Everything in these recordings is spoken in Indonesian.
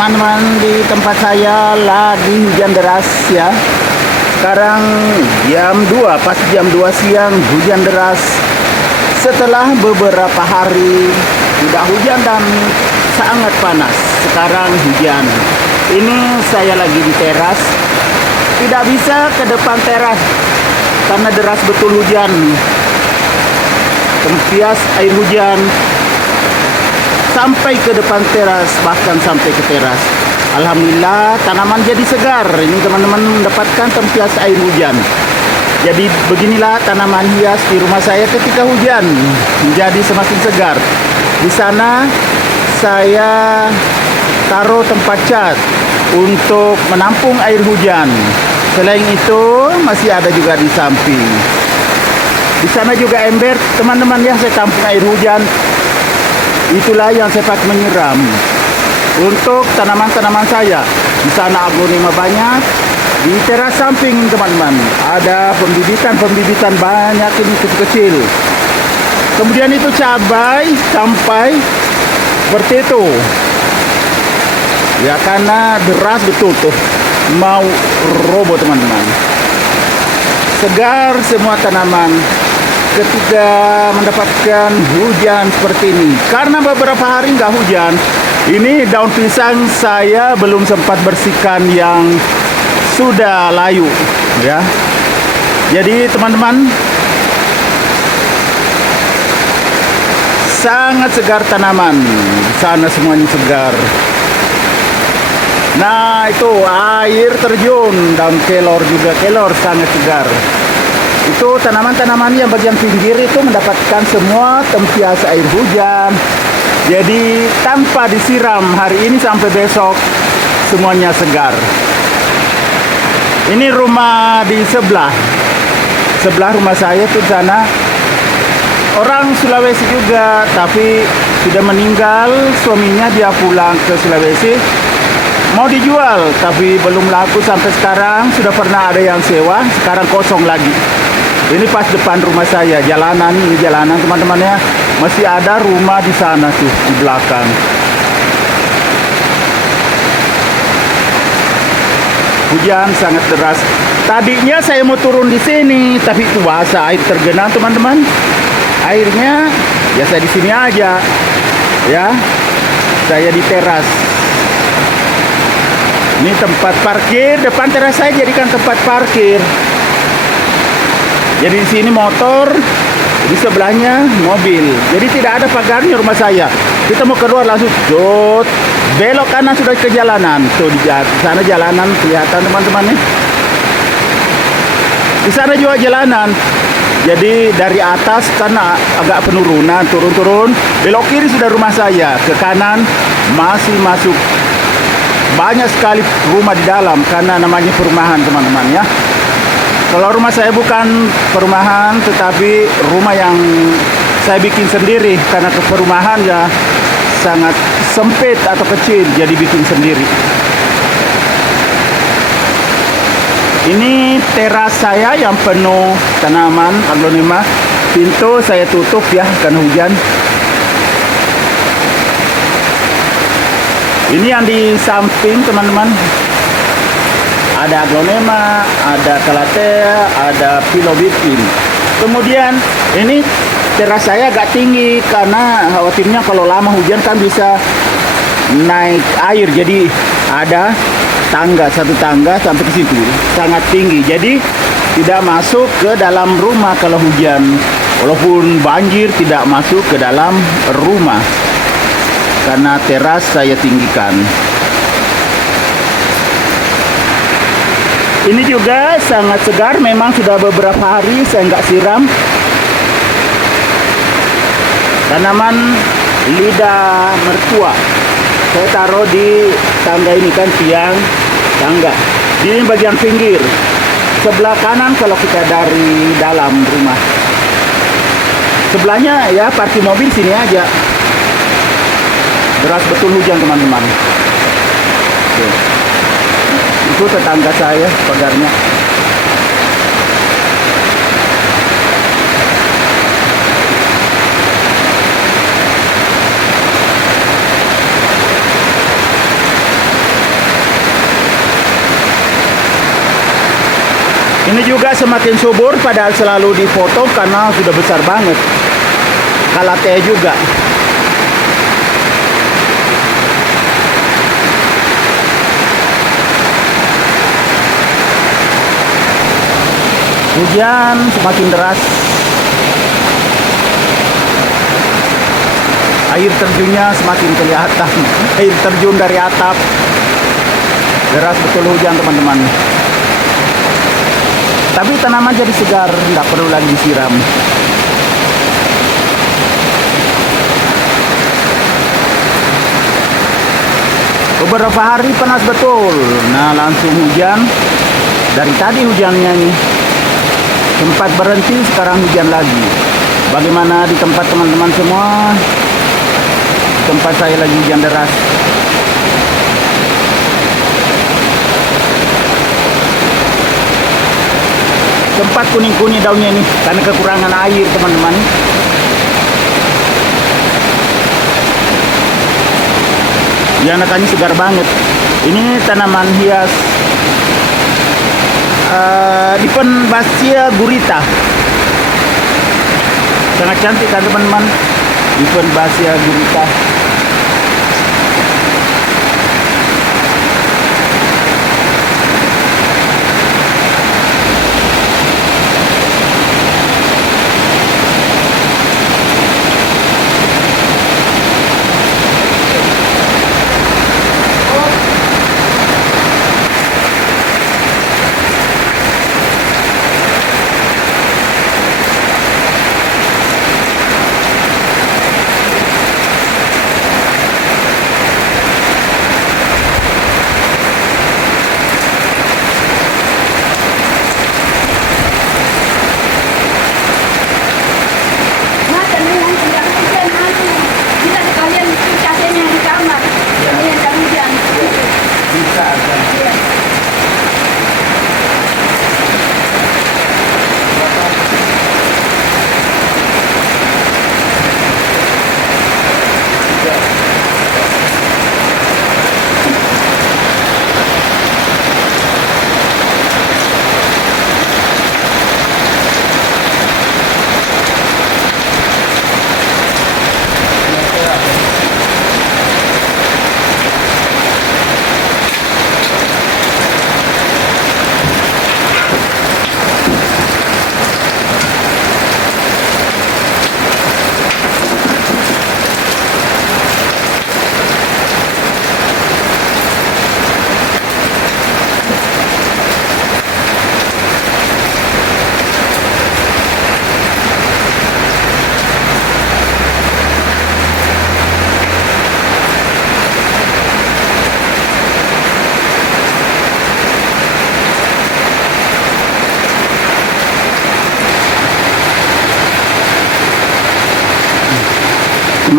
teman-teman, di tempat saya lagi hujan deras ya. Sekarang jam 2, pas jam 2 siang hujan deras. Setelah beberapa hari tidak hujan dan sangat panas, sekarang hujan. Ini saya lagi di teras. Tidak bisa ke depan teras karena deras betul hujan. Tempias air hujan sampai ke depan teras, bahkan sampai ke teras. Alhamdulillah tanaman jadi segar. Ini teman-teman mendapatkan tempias air hujan. Jadi beginilah tanaman hias di rumah saya ketika hujan menjadi semakin segar. Di sana saya taruh tempat cat untuk menampung air hujan. Selain itu masih ada juga di samping. Di sana juga ember, teman-teman ya, saya tampung air hujan. Itulah yang saya pakai menyiram untuk tanaman-tanaman saya. Di sana aglonema banyak. Di teras samping teman-teman ada pembibitan banyak ini kecil-kecil. Kemudian itu cabai sampai seperti itu. Ya karena deras betul tuh, mau roboh teman-teman. Segar semua tanaman ketika mendapatkan hujan seperti ini. Karena beberapa hari nggak hujan, ini daun pisang saya belum sempat bersihkan yang sudah layu ya. Jadi teman-teman, sangat segar tanaman. Di sana semuanya segar. Nah itu air terjun, daun kelor juga, kelor sangat segar. Itu tanaman-tanaman yang bagian pinggir itu mendapatkan semua tempias air hujan. Jadi tanpa disiram hari ini sampai besok semuanya segar. Ini rumah di sebelah rumah saya tuh sana. Orang Sulawesi juga, tapi sudah meninggal suaminya, dia pulang ke Sulawesi. Mau dijual, tapi belum laku sampai sekarang. Sudah pernah ada yang sewa, sekarang kosong lagi. Ini pas depan rumah saya, jalanan, ini jalanan teman-teman ya. Masih ada rumah di sana tuh, di belakang. Hujan sangat deras. Tadinya saya mau turun di sini, tapi itu basah, air tergenang teman-teman. Airnya, ya saya di sini aja. Ya, saya di teras. Ini tempat parkir, depan teras saya jadikan tempat parkir. Jadi di sini motor, di sebelahnya mobil. Jadi tidak ada pagarnya rumah saya. Kita mau keluar langsung jod, belok kanan sudah ke jalanan. Tuh di sana jalanan kelihatan teman-teman nih. Di sana juga jalanan. Jadi dari atas karena agak penurunan, turun-turun, belok kiri sudah rumah saya. Ke kanan masih masuk. Banyak sekali rumah di dalam karena namanya perumahan teman-teman ya. Kalau rumah saya bukan perumahan, tetapi rumah yang saya bikin sendiri. Karena ke perumahan ya sangat sempit atau kecil, jadi bikin sendiri. Ini teras saya yang penuh tanaman aglonema. Pintu saya tutup ya karena hujan. Ini yang di samping teman-teman. Ada aglonema, ada calathea, ada philobipin. Kemudian ini teras saya agak tinggi karena khawatirnya kalau lama hujan kan bisa naik air. Jadi ada tangga, satu tangga sampai ke situ, sangat tinggi. Jadi tidak masuk ke dalam rumah kalau hujan. Walaupun banjir tidak masuk ke dalam rumah karena teras saya tinggikan. Ini juga sangat segar, memang sudah beberapa hari saya nggak siram. Tanaman lidah mertua. Saya taruh di tangga ini kan, tiang tangga. Di bagian pinggir. Sebelah kanan kalau kita dari dalam rumah. Sebelahnya ya parkir mobil sini aja. Deras betul hujan teman-teman. Itu tetangga saya pagarnya. Ini juga semakin subur padahal selalu dipoto karena sudah besar banget. Kalah teh juga. Hujan semakin deras. Air terjunnya semakin kelihatan. Air terjun dari atap. Deras betul hujan teman-teman. Tapi tanaman jadi segar, tidak perlu lagi disiram. Beberapa hari panas betul. Nah, langsung hujan. Dari tadi hujannya nih. Sempat berhenti, sekarang hujan lagi. Bagaimana di tempat teman-teman semua? Tempat saya lagi hujan deras. Sempat kuning-kuning daunnya nih karena kekurangan air teman-teman. Ya, anakannya segar banget. Ini tanaman hias Diphenbasia gurita. Sangat cantik kan teman-teman. Diphenbasia gurita.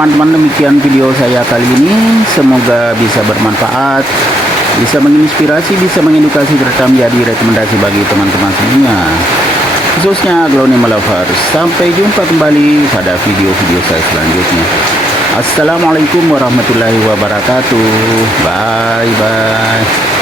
Teman-teman, demikian video saya kali ini. Semoga bisa bermanfaat, bisa menginspirasi, bisa mengedukasi, serta menjadi rekomendasi bagi teman-teman semuanya, khususnya Aglonema Lovers. Sampai jumpa kembali pada video-video saya selanjutnya. Assalamualaikum warahmatullahi wabarakatuh. Bye bye.